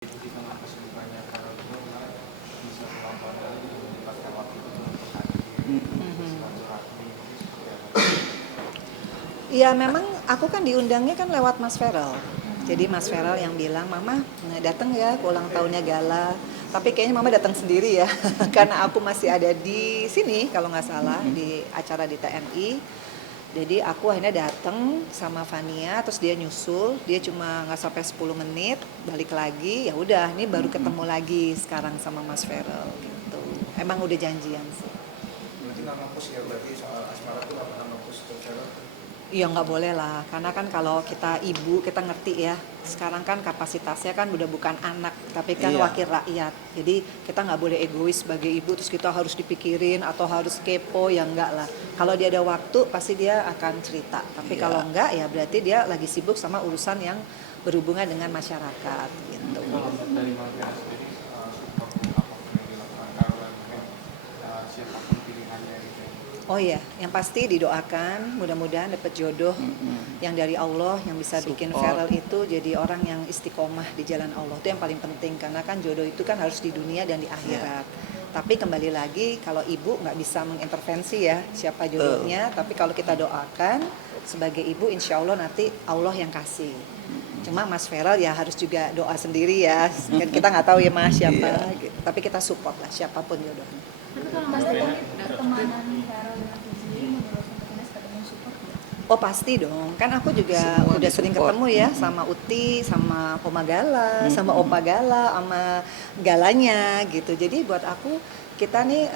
Di tengah kesibukannya Carol juga kemarin bisa meluangkan diri menyempatkan waktu itu untuk hadir bersilaturahmi seperti apa? Ya memang aku kan diundangnya kan lewat Mas Feral. Jadi Mas Feral yang bilang, Mama datang ya ke ulang tahunnya Gala. Tapi kayaknya Mama datang sendiri ya, karena aku masih ada di sini kalau nggak salah di acara di TNI. Jadi aku akhirnya datang sama Fania, terus dia nyusul. Dia cuma nggak sampai 10 menit, balik lagi. Ya udah, ini baru ketemu lagi sekarang sama Mas Feral gitu. Emang udah janjian sih. Berarti nggak ngapus ya, berarti soal asmara itu nggak pernah ngapus ke Carol? Iya nggak boleh lah, karena kan kalau kita ibu kita ngerti ya. Sekarang kan kapasitasnya kan udah bukan anak, tapi kan wakil rakyat. Jadi kita nggak boleh egois sebagai ibu, terus kita harus dipikirin atau harus kepo, ya enggak lah. Kalau dia ada waktu pasti dia akan cerita. Tapi kalau enggak ya berarti dia lagi sibuk sama urusan yang berhubungan dengan masyarakat gitu. Kalau dari Malvina sendiri support apapun yang dilakukan Carol dan mungkin siapapun pilihannya gitu. Oh iya, yang pasti didoakan mudah-mudahan dapat jodoh yang dari Allah yang bisa bikin Feral itu jadi orang yang istiqomah di jalan Allah. Itu yang paling penting karena kan jodoh itu kan harus di dunia dan di akhirat. Tapi kembali lagi kalau ibu nggak bisa mengintervensi ya siapa jodohnya, tapi kalau kita doakan sebagai ibu insya Allah nanti Allah yang kasih. Cuma Mas Feral ya harus juga doa sendiri ya. Kan kita nggak tahu ya Mas siapa gitu. Tapi kita support lah siapapun jodohnya. Tapi kalau Mas Teten pertemanan Carol dengan Uti sendiri menurut Mas ketemu support nggak? Oh pasti dong, kan aku juga udah sering ketemu ya sama Uti, sama Oma Gala, sama Opa Gala, sama Galanya gitu. Jadi buat aku kita nih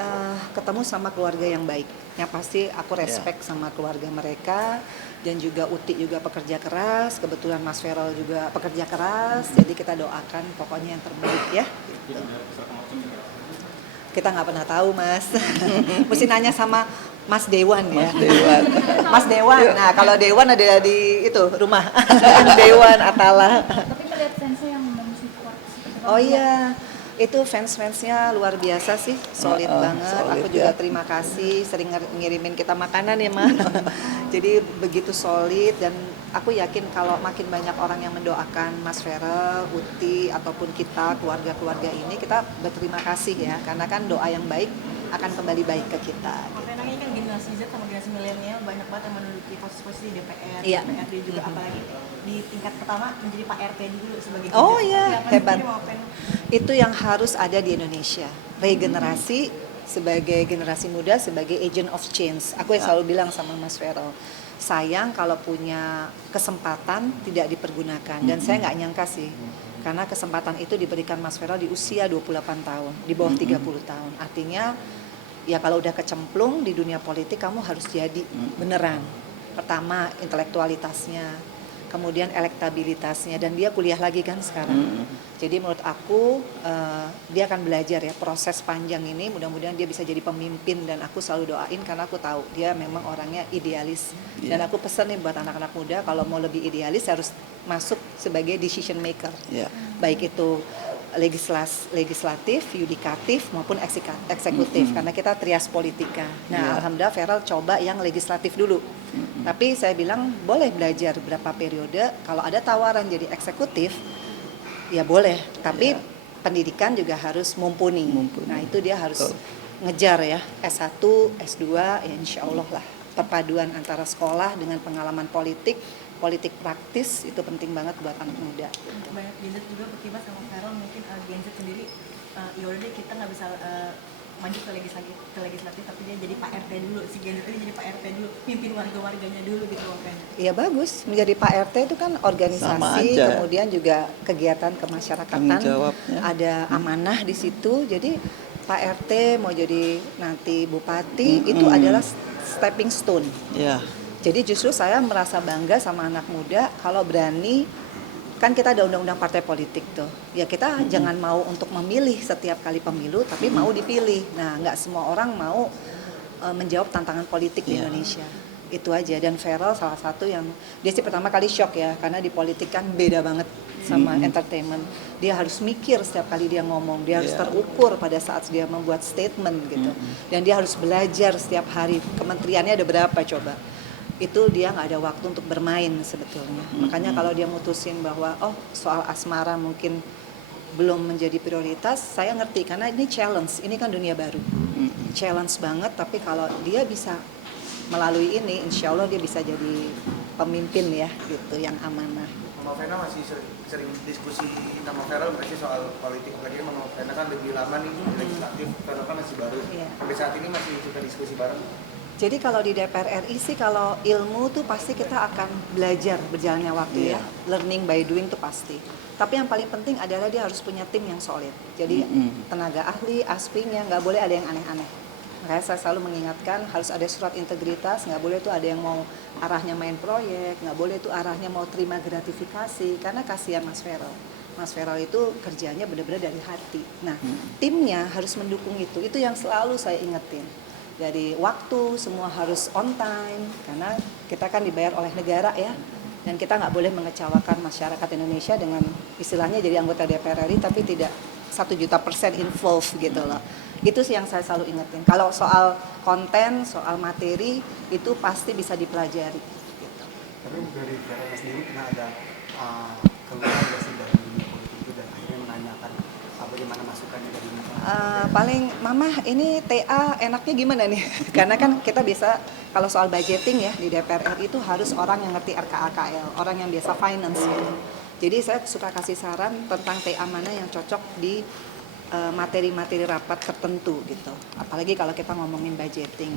ketemu sama keluarga yang baik. Yang pasti aku respect sama keluarga mereka dan juga Uti juga pekerja keras. Kebetulan Mas Feral juga pekerja keras. Jadi kita doakan pokoknya yang terbaik ya. Gitu. Kita nggak pernah tahu Mas. Mesti nanya sama Mas Dewan ya. Mas Dewan. Nah kalau Dewan ada di itu rumah. Dewan Atala. Tapi melihat fansnya yang mensupport seperti Oh iya, itu fans-fansnya luar biasa sih, solid banget. solid Aku juga ya. terima kasih sering ngirimin kita makanan ya Ma. Jadi begitu solid dan aku yakin kalau makin banyak orang yang mendoakan Mas Feral, Uti ataupun kita keluarga-keluarga ini kita berterima kasih ya karena kan doa yang baik akan kembali baik ke kita. Makanya ini kan generasi Z sama generasi milenial banyak banget yang menduduki posisi-posisi di DPR, Iya. DPRD juga apalagi di tingkat pertama menjadi Pak RT dulu sebagai Oh generasi. iya, Mas hebat. sendiri mau apa yang- Itu yang harus ada di Indonesia. Regenerasi sebagai generasi muda sebagai agent of change. Aku yang selalu bilang sama Mas Feral, sayang kalau punya kesempatan tidak dipergunakan dan saya nggak nyangka sih. Karena kesempatan itu diberikan Mas Feral di usia 28 tahun, di bawah 30 tahun. Artinya ya kalau udah kecemplung di dunia politik kamu harus jadi beneran. Pertama intelektualitasnya, kemudian elektabilitasnya dan dia kuliah lagi kan sekarang. Jadi menurut aku dia akan belajar ya proses panjang ini mudah-mudahan dia bisa jadi pemimpin dan aku selalu doain karena aku tahu dia memang orangnya idealis. Dan aku pesan nih buat anak-anak muda kalau mau lebih idealis harus masuk sebagai decision maker. Baik itu legislatif, yudikatif maupun eksekutif karena kita trias politika. Nah, alhamdulillah Feral coba yang legislatif dulu. Tapi saya bilang boleh belajar berapa periode. Kalau ada tawaran jadi eksekutif, ya boleh. Tapi pendidikan juga harus mumpuni. Nah itu dia harus ngejar ya S1, S2, ya insya Allah lah. Perpaduan antara sekolah dengan pengalaman politik, politik praktis itu penting banget buat anak muda. banyak Gen Z juga berkibar sama Carol mungkin Gen Z sendiri ya udah deh kita nggak bisa maju ke legislatif tapi dia jadi Pak RT dulu, si Gen Z ini jadi Pak RT dulu, pimpin warga-warganya dulu gitu makanya. Iya bagus, menjadi Pak RT itu kan organisasi, kemudian juga kegiatan kemasyarakatan, ada amanah di situ. Jadi Pak RT mau jadi nanti bupati itu adalah stepping stone. Jadi justru saya merasa bangga sama anak muda kalau berani, kan kita ada undang-undang partai politik tuh. Ya kita jangan mau untuk memilih setiap kali pemilu, tapi mau dipilih. Nah nggak semua orang mau menjawab tantangan politik di Indonesia. Itu aja. Dan Feral salah satu yang, dia sih pertama kali shock ya, karena di politik kan beda banget sama entertainment. Dia harus mikir setiap kali dia ngomong, dia harus terukur pada saat dia membuat statement gitu. Dan dia harus belajar setiap hari, kementeriannya ada berapa coba. Itu dia nggak ada waktu untuk bermain sebetulnya. Makanya kalau dia mutusin bahwa oh soal asmara mungkin belum menjadi prioritas, saya ngerti karena ini challenge, ini kan dunia baru, challenge banget. Tapi kalau dia bisa melalui ini, insya Allah dia bisa jadi pemimpin ya, gitu, yang amanah. Mama Vena masih sering diskusi sama Feral masih soal politik, lagi Mama Vena kan lebih lama nih di legislatif, Feral kan masih baru. Iya. Sampai saat ini masih suka diskusi bareng. Jadi kalau di DPR RI sih, kalau ilmu tuh pasti kita akan belajar berjalannya waktu ya, learning by doing tuh pasti. Tapi yang paling penting adalah dia harus punya tim yang solid. Jadi tenaga ahli, aspinya nggak boleh ada yang aneh-aneh. Makanya saya selalu mengingatkan harus ada surat integritas, nggak boleh tuh ada yang mau arahnya main proyek, nggak boleh tuh arahnya mau terima gratifikasi, karena kasihan Mas Feral. Mas Feral itu kerjanya benar-benar dari hati. Nah, timnya harus mendukung itu yang selalu saya ingetin. Dari waktu, semua harus on time, karena kita kan dibayar oleh negara ya, dan kita nggak boleh mengecewakan masyarakat Indonesia dengan istilahnya jadi anggota DPR RI tapi tidak 1.000.000% involved gitu loh. Itu sih yang saya selalu ingetin. Kalau soal konten, soal materi, itu pasti bisa dipelajari. Gitu. Tapi dari Feral sendiri pernah ada keluar nggak sih dari dunia politik itu dan akhirnya menanyakan bagaimana masukannya dari Paling, Mama ini TA enaknya gimana nih? Karena kan kita biasa kalau soal budgeting ya di DPR RI itu harus orang yang ngerti RKAKL, orang yang biasa finance gitu. Jadi saya suka kasih saran tentang TA mana yang cocok di materi-materi rapat tertentu gitu. Apalagi kalau kita ngomongin budgeting.